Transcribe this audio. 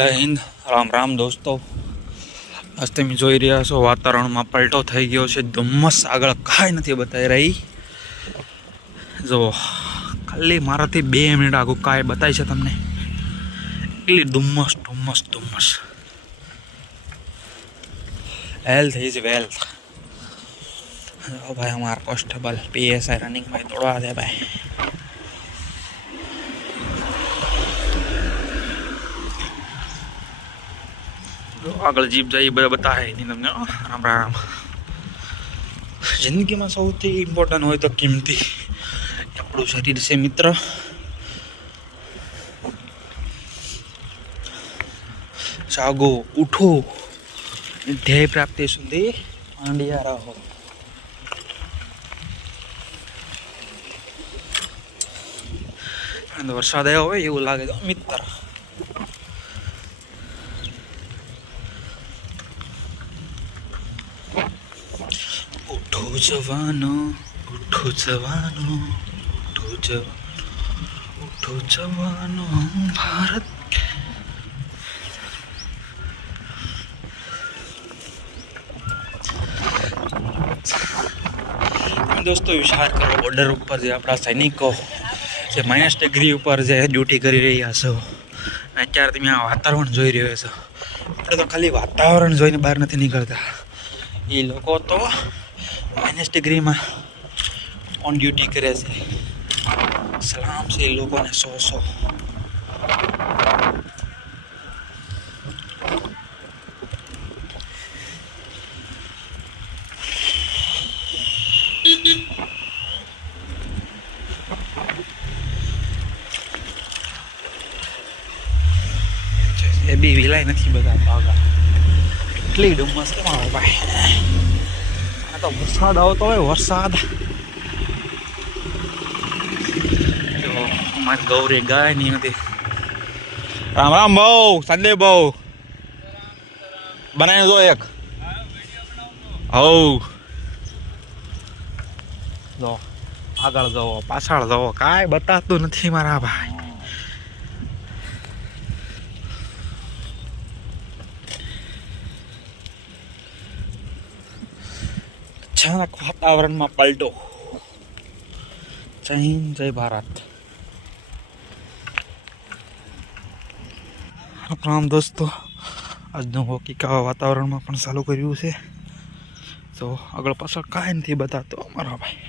જય હિન્દ, રામ રામ દોસ્તો। આજ તમે જોઈ રહ્યા છો વાતાવરણમાં પલટો થઈ ગયો છે। ધુમ્મસ આગળ કાંઈ નથી બતાવી રહી। જો ખાલી મારાથી 2 મિનિટ આગળ કાંઈ બતાવી છે તમને, એટલી ધુમ્મસ ધુમ્મસ ધુમ્મસ। Health is wealth. ભાઈ हमारा કોન્સ્ટેબલ PSI રનિંગ में दौड़वा दे भाई। આગળ જીપ જાય બધા બતાવે નહીં તમને। રામ રામ। જિંદગીમાં સૌથી ઇમ્પોર્ટન્ટ હોય તો કિંમતી આપણું શરીર છે મિત્ર। જાગો, ઉઠો, ધ્યેય પ્રાપ્તિ સુધી માંડ્યા રહો। વરસાદ આવ્યો હોય એવું લાગે તો મિત્ર। ઉઠો જવાનો, ઉઠો જવાનો, ઉઠો જવાનો ભારત। दोस्तों विचार करो, बॉर्डर ऊपर जो अपना सैनिको जे -डिग्री पर जे ड्यूटी करी रह्या छो, अत्यारे तमे आ वातावरण जोई रह्यो छो। आपणे तो खाली वातावरण जोईने बहार नथी निकळता, ए लोको तो -डिग्री में ऑन ड्यूटी करे छे। सलाम से ए लोकोने 100 એ બી વિલાય નથી બધા ભાગા। એટલી ડુમ્મસ કેમ આવે ભાઈ? આ તો વરસાદ આવતો હોય, વરસાદ। જો અમારી ગૌરી ગાય ની નથી। રામ રામ ભાઉ, સંદીપ ભાઉ બનાવી દો એક। હવ જો આગળ જવો, પાછળ જવો, કાંઈ બતાતું નથી મારા ભાઈ। अचानक वातावरण में पलटो। जय हिंद, जय भारत। राम दोस्तों, आज हॉकी का वातावरण में चालू कर्યું છે। तो આગળ પાછળ કાંઈ નથી બતાતો મારા ભાઈ।